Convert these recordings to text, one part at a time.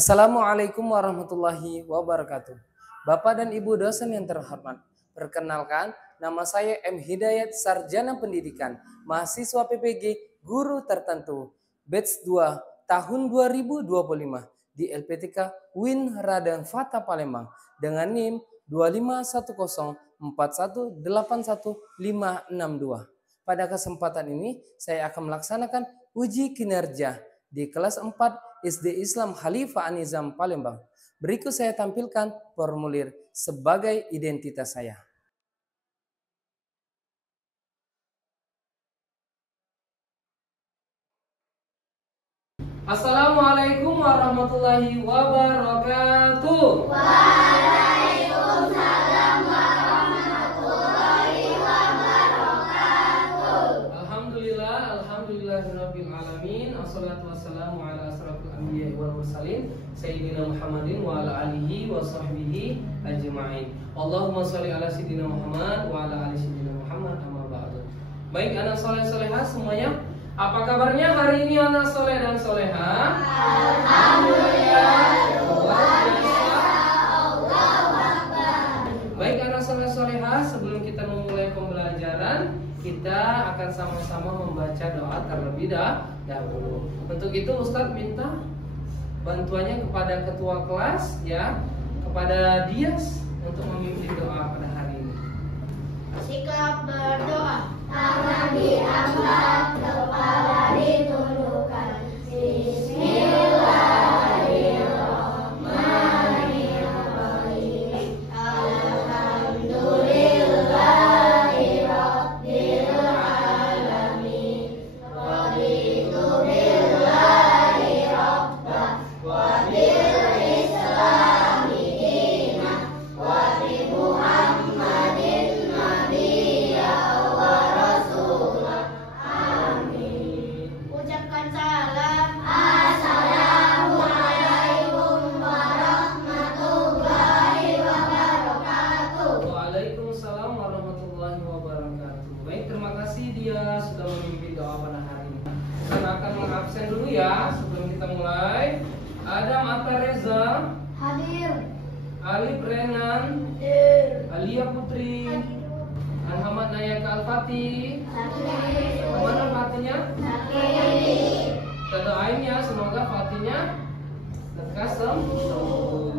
Assalamualaikum warahmatullahi wabarakatuh. Bapak dan Ibu dosen yang terhormat, perkenalkan nama saya M. Hidayat, Sarjana Pendidikan, mahasiswa PPG, guru tertentu, batch 2 tahun 2025 di LPTK Win Raden Fata Palembang dengan NIM 25104181562. Pada kesempatan ini saya akan melaksanakan uji kinerja di kelas 4 SD Islam Khalifah An-Nizam Palembang. Berikut saya tampilkan formulir sebagai identitas saya. Assalamualaikum warahmatullahi wabarakatuh. Waalaikumsalam warahmatullahi wabarakatuh. Alhamdulillahirabbil alamin. Wassalatu wassalamu ala asrofil anbiya'i wal mursalin sayyidina Muhammadin wa ala alihi wa sahbihi ajma'in. Allahumma sholli ala sayyidina Muhammad wa ala ali sayyidina Muhammad, amma ba'du. Baik anak soleh solehah semuanya, apa kabarnya hari ini anak soleh dan solehah? Alhamdulillah, luar biasa, Allahu Akbar. Baik anak soleh solehah, sebelum kita memulai pembelajaran, kita akan sama-sama membaca doa terlebih dahulu. Untuk itu Ustadz minta bantuannya kepada ketua kelas, ya, kepada Dias untuk memimpin doa pada hari ini. Sikap berdoa, tangan diangkat, kepala ditundukkan. Bismillahirrahmanirrahim. Alhamdulillahirabbil alamin. Raditu billahi rabban wa bil islami dinan wa bi Muhammadin nabiyya wa rasulah. Amin. Ucapkan salam. Assalamualaikum warahmatullahi wabarakatuh. Waalaikumsalam warahmatullahi wabarakatuh. Baik, terima kasih dia sudah memimpin doa pada hari ini. Saya akan mengabsen dulu ya sebelum kita mulai. Adam Atta Reza, Hadir. Alif Renan, Hadir. Alia Putri, Muhammad Nayaka Al-Fatih. Hadir. Mana Fatihnya? Hadir. Kita doain ya, semoga Fatihnya lekas sembuh.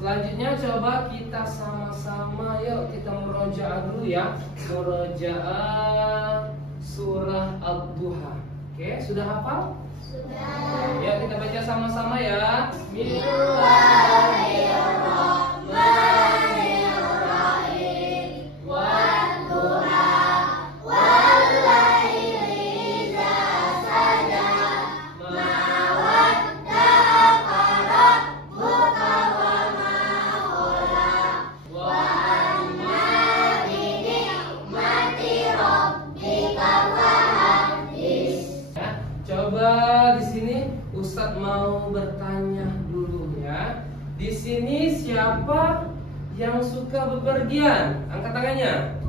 Selanjutnya coba kita sama-sama yuk kita murojaah dulu ya. Murojaah surah Ad-Duha. Oke, sudah hafal? Sudah. Ya, kita baca sama-sama ya. Bismillahirrahmanirrahim. Wadduha wallaili idza saja. Ma wadda'aka rabbuka wa ma qala. Wa amma bi ni'mati rabbika fahaddits. Ya, coba di sini Ustadz mau bertanya dulu ya. Di sini siapa yang suka bepergian? Angkat tangannya.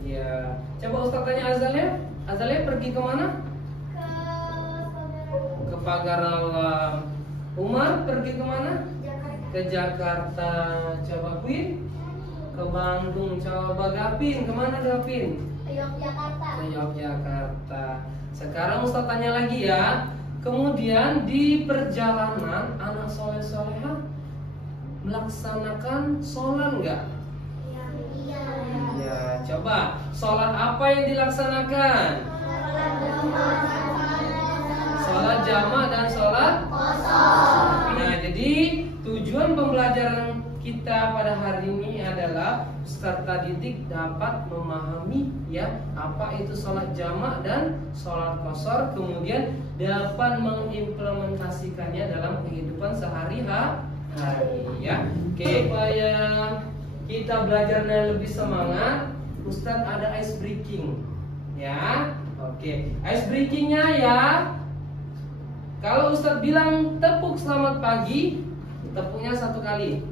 Iya. Coba Ustadz tanya Azalia. Azalia pergi kemana? Ke Pagar Alam. Umar pergi kemana? Ke Jakarta. Coba Queen? Ke Bandung. Coba Gapin, kemana Gapin? Yogyakarta. Ke Yogyakarta. Sekarang Ustadz tanya lagi ya. Kemudian di perjalanan anak soleh-solehah melaksanakan sholat enggak? Iya. Ya, coba sholat apa yang dilaksanakan? Sholat jamaah dan sholat Kosong. Nah, jadi tujuan pembelajaran kita pada hari ini adalah peserta didik dapat memahami ya apa itu sholat jamaah dan sholat qashar, kemudian dapat mengimplementasikannya dalam kehidupan sehari-hari ya. Oke, supaya kita belajarnya lebih semangat, Ustadz ada ice breaking ya. Oke, ice breakingnya ya. Kalau Ustadz bilang tepuk selamat pagi, tepuknya 1 kali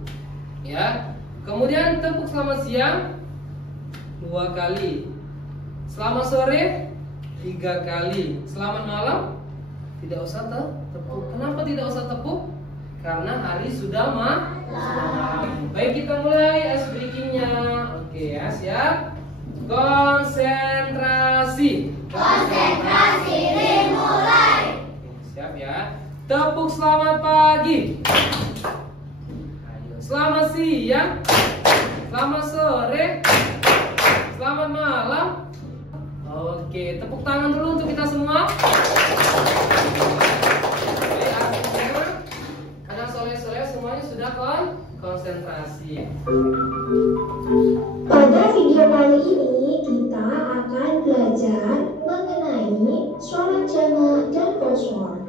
ya. Kemudian tepuk selamat siang 2 kali. Selamat sore 3 kali. Selamat malam tidak usah tepuk. Kenapa tidak usah tepuk? karena hari sudah malam. Baik, kita mulai ice breakingnya. Oke ya, siap. Konsentrasi. Konsentrasi dimulai. Oke, siap ya. Tepuk selamat pagi. Ayo, selamat siang. Selamat sore. Selamat malam. Oke, tepuk tangan dulu untuk kita semua. Oke, artinya anak soleh-soleh semuanya sudah konsentrasi. Pada video kali ini kita akan belajar mengenai sholat jamak dan qashar.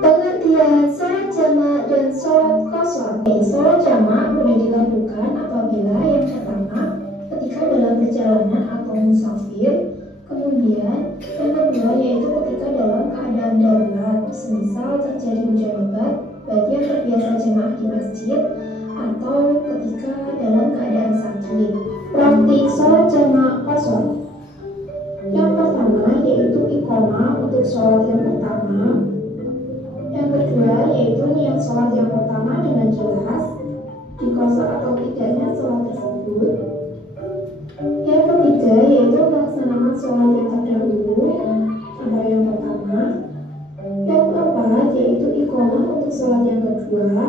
Pengertian sholat jamak dan sholat qashar. Sholat jamak boleh dilakukan apabila yang pertama ketika dalam perjalanan atau musafir, kemudian yang kedua yaitu ketika dalam keadaan darurat, semisal terjadi hujan lebat bagi yang terbiasa jemaah di masjid, atau ketika dalam keadaan sakit. Praktik sholat jamak qashar. Yang pertama yaitu iqamah untuk sholat yang pertama. Yang kedua yaitu niat sholat yang pertama dengan jelas, diqashar atau tidaknya sholat tersebut. Yang ketiga yaitu melaksanakan sholat yang terdahulu pada yang pertama. Yang keempat yaitu iqamah untuk sholat yang kedua.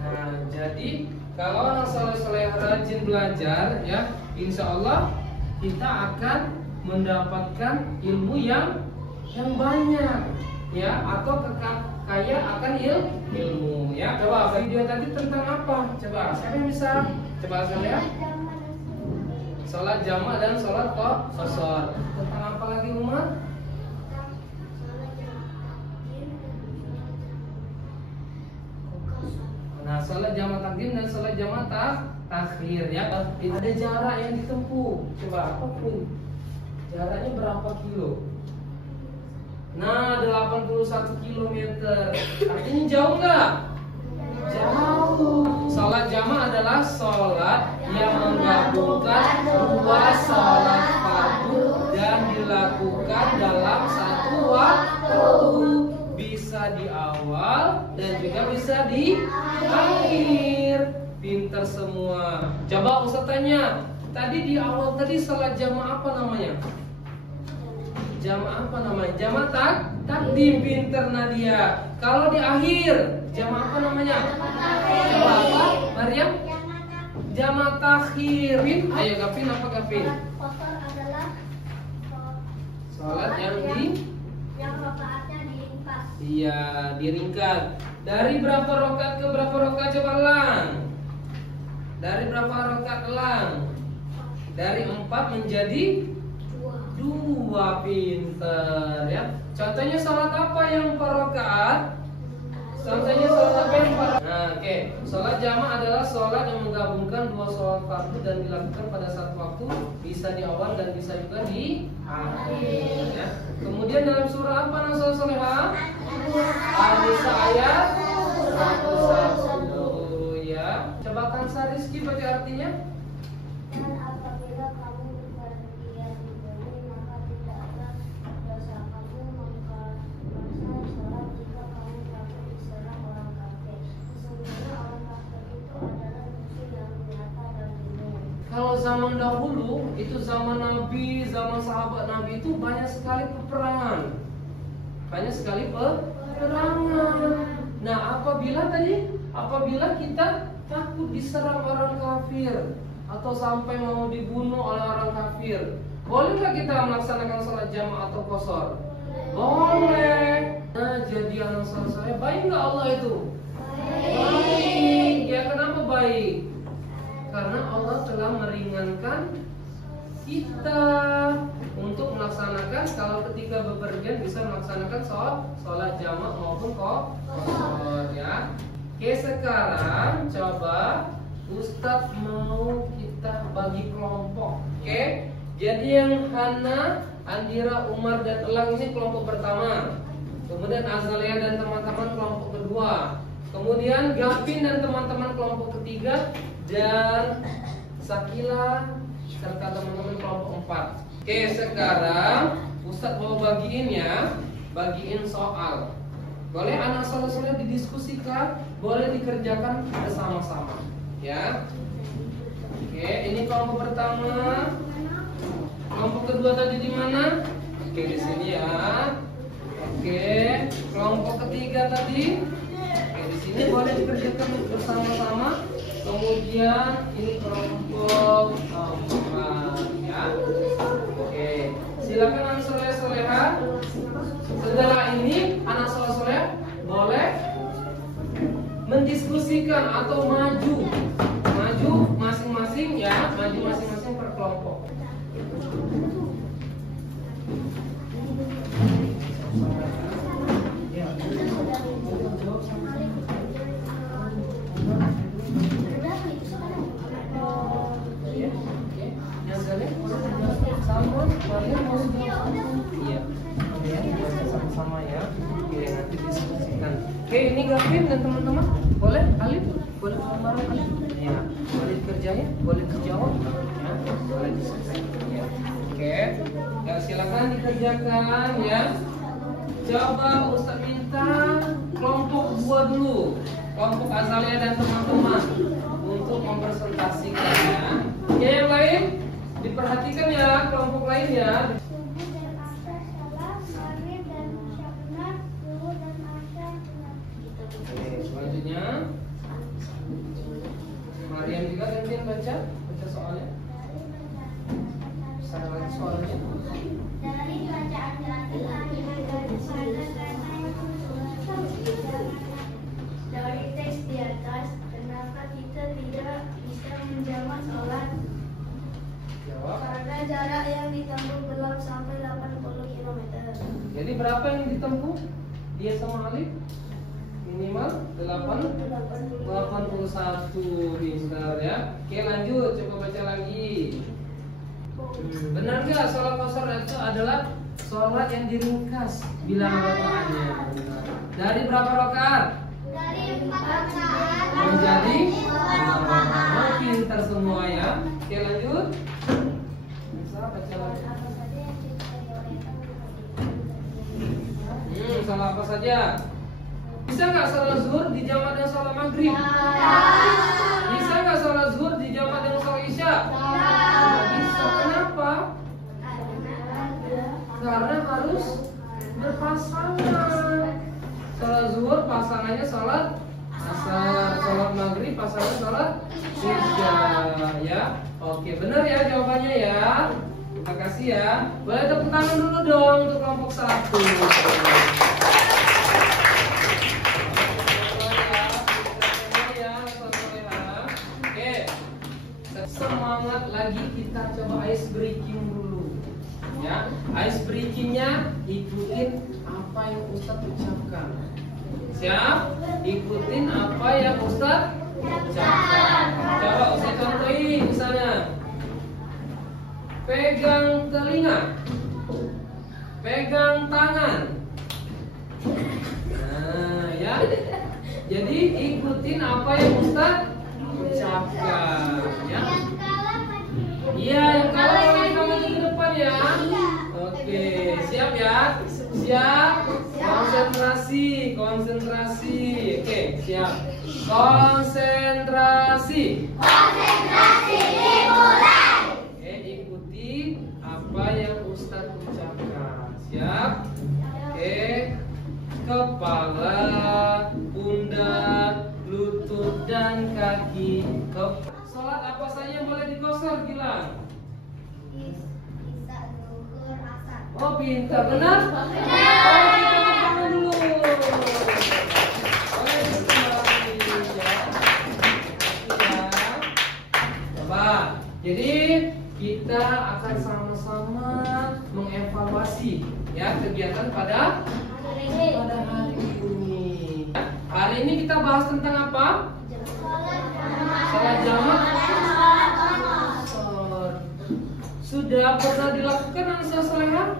Nah, jadi kalau orang soleh-soleh rajin belajar, ya, insya Allah kita akan mendapatkan ilmu yang banyak, ya, atau kaya akan ilmu, ya. Coba video tadi tentang apa? Coba siapa yang bisa? Coba saya lihat. Sholat jamak dan sholat qashar. Tentang apa lagi, Umar? Nah, sholat jamak takdim dan sholat jamak takhir, ya. Ada jarak yang ditempuh. Coba apapun. Jaraknya berapa kilo? Nah, 81 kilometer. Artinya jauh nggak? Jauh. Sholat jamak adalah sholat yang menggabungkan dua sholat fardu dan dilakukan dalam satu waktu. Bisa di awal dan juga bisa di akhir. Pinter semua. Coba Ustaz tanya, tadi di awal tadi sholat jamak apa namanya? Jamak apa namanya? Jamak takdim. Pinter Nadia. Kalau di akhir jamak apa namanya? Coba apa? Maryam? Jamak takhir. Ayo Gavin, apa Gavin? Qashar adalah Sholat yang rakaatnya diringkas. Iya, diringkas. Dari berapa rakaat ke berapa rakaat, coba Lang? Dari berapa rakaat, Lang? Dari 4 menjadi 2. Pinter, ya. Contohnya sholat apa yang 4 rakaat? Contohnya sholat apa yang 4 rakaat? Nah, oke. Sholat jamak adalah sholat yang menggabungkan dua sholat fardu dan dilakukan pada satu waktu, bisa di awal dan bisa juga di akhir, ya. Kemudian dalam surah apa nama surah Solehah? An-Nisa ayat 101, ya. Coba Kansa Rizky baca artinya. Dan apabila kamu berpergian di bumi, maka tidak ada dosa kamu memaksa sholat jika kamu takut diserang orang kafir. Sesungguhnya orang kafir itu adalah musuh yang nyata dan jelas. Kalau zaman dahulu, itu zaman Nabi, zaman sahabat Nabi itu banyak sekali peperangan. Banyak sekali peperangan. Nah, apabila kita takut diserang orang kafir atau sampai mau dibunuh oleh orang kafir, bolehkah kita melaksanakan sholat jamak atau qashar? Boleh. Nah, jadi anak saya baik nggak Allah itu? Baik. Ya, kenapa baik? Karena Allah telah meringankan kita untuk melaksanakan, kalau ketika bepergian bisa melaksanakan sholat jamak maupun qashar, ya. Oke, sekarang coba Ustadz mau kita bagi kelompok. Oke, jadi yang Hana, Andira, Umar dan Elang ini kelompok pertama. Kemudian Azalia dan teman-teman kelompok kedua. Kemudian Gavin dan teman-teman kelompok ketiga, dan Sakila serta teman-teman kelompok 4. Oke, sekarang Ustadz mau bagiin soal. Boleh anak soleh-soleh didiskusikan boleh dikerjakan bersama-sama, ya. Oke, ini kelompok pertama. Kelompok kedua tadi di mana? Oke, di sini ya. Oke, kelompok ketiga tadi. Oke, di sini boleh dikerjakan bersama-sama. Kemudian ini kelompok keempat, ya. Oke, silakan anak soleh-soleha. Setelah ini anak soleh-soleha boleh mendiskusikan atau maju masing-masing, ya, maju masing-masing per kelompok. Sama-sama ya. Oke, nanti diskusikan. Oke, ini Gavin dan teman-teman, boleh Alif, boleh bareng Alif. Ya, boleh dikerjain, boleh dijawab, ya, boleh diskusikan. Ya. Oke, ya silakan dikerjakan ya. Coba Ustaz minta kelompok 2 dulu, kelompok Azalia dan teman-teman untuk mempresentasikan ya. Ya, yang lain diperhatikan ya, kelompok lain ya. Selanjutnya Mariam juga gantian baca soalnya. Bisa lagi soalnya. Dari bacaan dari teks di atas, kenapa kita tidak bisa menjamak sholat? Jawab. Karena jarak yang ditempuh belum sampai 80 km. Jadi berapa yang ditempuh? Dia sama Alif? Minimal 81, pintar ya. Oke, lanjut, coba baca lagi. Benar nggak sholat qashar itu adalah sholat yang diringkas bilang rakaatnya? Dari berapa rakaat? Dari 4 rakaat Menjadi 5. Pintar semua ya. Oke, lanjut. Bisa baca lagi. Salah apa saja? Bisa nggak sholat zuhur dijamak dengan sholat maghrib? Bisa nggak sholat zuhur dijamak dengan sholat isya? Bisa. Kenapa? Karena harus berpasangan. Sholat zuhur pasangannya sholat asar, sholat maghrib pasangannya sholat isya, ya. Oke, benar ya jawabannya ya. Terima kasih ya. Boleh tepuk tangan dulu dong untuk kelompok 1. Semangat lagi, kita coba ice breaking dulu ya. Ice breakingnya ikutin apa yang Ustadz ucapkan. Siap? Ikutin apa yang Ustadz ucapkan. Coba Ustadz contohin misalnya, pegang telinga, pegang tangan. Nah ya, jadi ikutin apa yang Ustadz ucapkan ya. Iya, yang kalah boleh maju ke depan ya. Oke, siap ya? Siap? Konsentrasi, konsentrasi. Oke, siap. Konsentrasi. Konsentrasi dimulai. Oke, ikuti apa yang Ustadz ucapkan. Siap? Oke. Kepala, pundak, lutut dan kaki. Sholat apa saja yang boleh dikosor, bilang? Bisa zuhur, asar. Oh, pintar, benar? Oh, kita tangan dulu. Boleh kembali ya. Coba. Jadi kita akan sama-sama mengevaluasi ya kegiatan pada hari ini. Hari ini kita bahas tentang apa? Sholat jamak. Sudah pernah dilakukan anak soleha?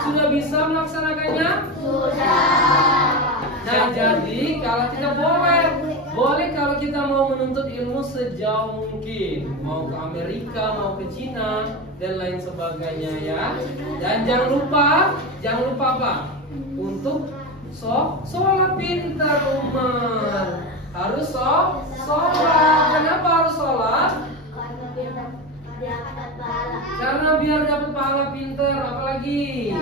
Sudah bisa melaksanakannya? Nah, jadi kalau kita boleh kalau kita mau menuntut ilmu sejauh mungkin, mau ke Amerika, mau ke Cina dan lain sebagainya ya. Dan jangan lupa apa? Untuk sholat pintar Umar. Harus sholat. Kenapa harus sholat? Karena biar dapat pahala pintar. Apalagi?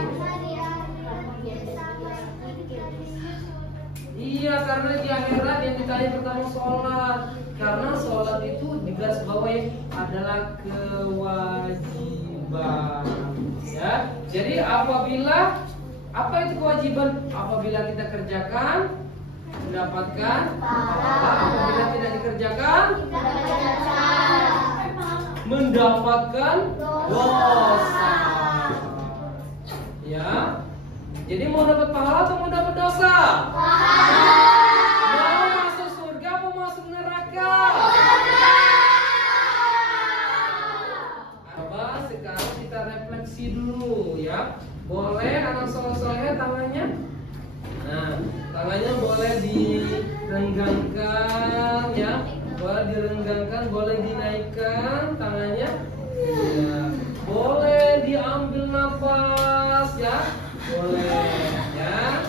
Iya, karena di akhirat yang ditanya pertama sholat. Karena sholat itu di garis bawah adalah kewajiban. Ya, jadi apabila apa itu kewajiban? Apabila kita kerjakan mendapatkan pahala. Apabila tidak dikerjakan mendapatkan dosa. Ya, jadi mau dapat pahala atau mau dapat dosa? Mau masuk surga atau masuk neraka? Sekarang kita refleksi dulu ya. Boleh anak soleh tangannya. Nah, tangannya boleh direnggangkan ya. Boleh direnggangkan, boleh dinaikkan tangannya. Ya. Boleh diambil nafas ya. Boleh ya.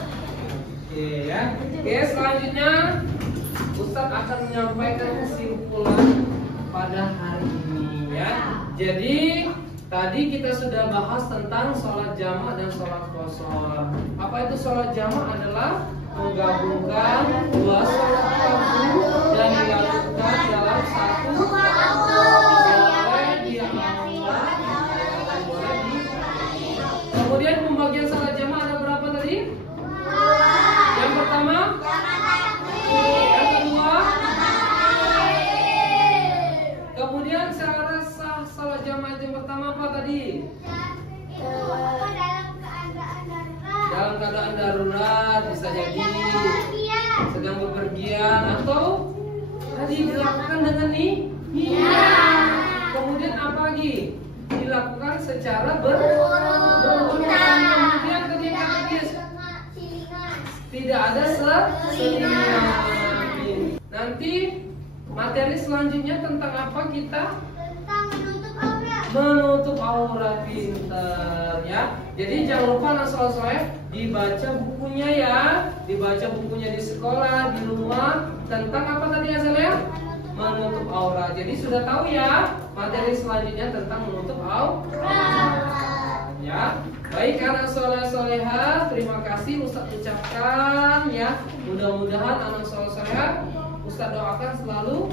Oke ya. Oke, selanjutnya Ustadz akan menyampaikan kesimpulan pada hari ini ya. Jadi tadi kita sudah bahas tentang sholat jamak dan sholat qashar. Apa itu sholat jamak? Adalah menggabungkan dua sholat fardu dan dilakukan dalam satu waktu. Boleh diambil, boleh di. Kemudian pembagian sholat jamak ada berapa tadi? Yang pertama, yang kedua, kemudian syarat sah sholat jamak yang pertama apa tadi? Dalam keadaan darurat, bisa jadi sedang bepergian atau tadi dilakukan dengan niat. Kemudian apa lagi? Dilakukan secara berulang. Kemudian ketika habis tidak ada selingan. Nanti materi selanjutnya tentang apa kita? Menutup aurat pintar ya. Jadi jangan lupa anak soleh dibaca bukunya ya. Dibaca bukunya di sekolah, di rumah. Tentang apa tadi Azal ya? Menutup aurat. Jadi sudah tahu ya materi selanjutnya tentang menutup aurat ya. Baik anak soleh-soleha, terima kasih Ustadz ucapkan ya. Mudah-mudahan anak soleh-soleha Ustadz doakan selalu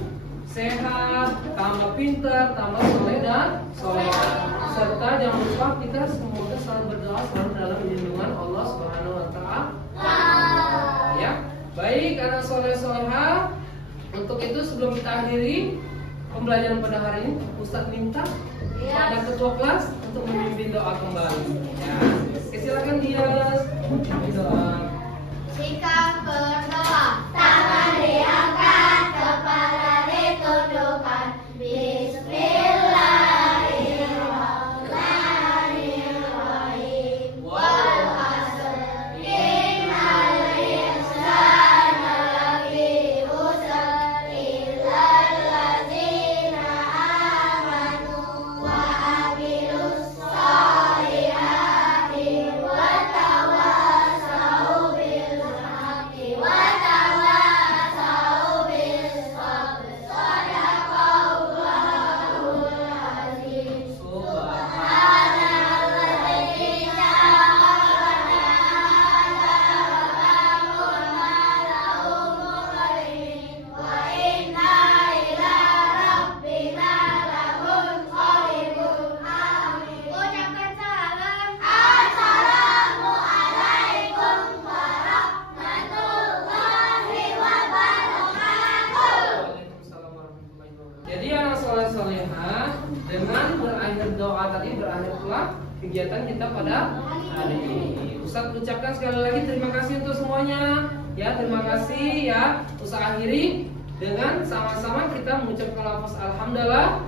sehat, tambah pintar, tambah soleh dan soleha. Serta jangan lupa kita semoga selalu berdoa selalu dalam lindungan Allah Subhanahu Wa Taala. Ya, baik anak soleh-soleha. Untuk itu sebelum kita akhiri pembelajaran pada hari ini, Ustadz minta pada ketua kelas untuk memimpin doa kembali. Ya, silakan dia memimpin doa. Sikap berdoa, tangan diangkat, kepala ditundukkan. Bismillahirrahmanirrahim. Wal 'ashr, innal insana lafi khusr, illal ladzina amanu wa 'amilus shalihati wa tawassaw bil haqqi wa tawassaw bis sabr. Shadaqallahul azim. Subhanalladzi ja'alana wa inna ila rabbina lamunqalibun. Amin. Ucapkan salam. Assalamualaikum warahmatullahi wabarakatuh. Waalaikumsalam warahmatullahi wabarakatuh. Jadi anak soleh-soleha, dengan berakhir doa tadi berakhir pula kegiatan kita pada hari ini. Ustadz ucapkan sekali lagi terima kasih untuk semuanya. Ya, terima kasih ya. Ustadz akhiri dengan sama-sama kita mengucapkan lafaz alhamdulillah.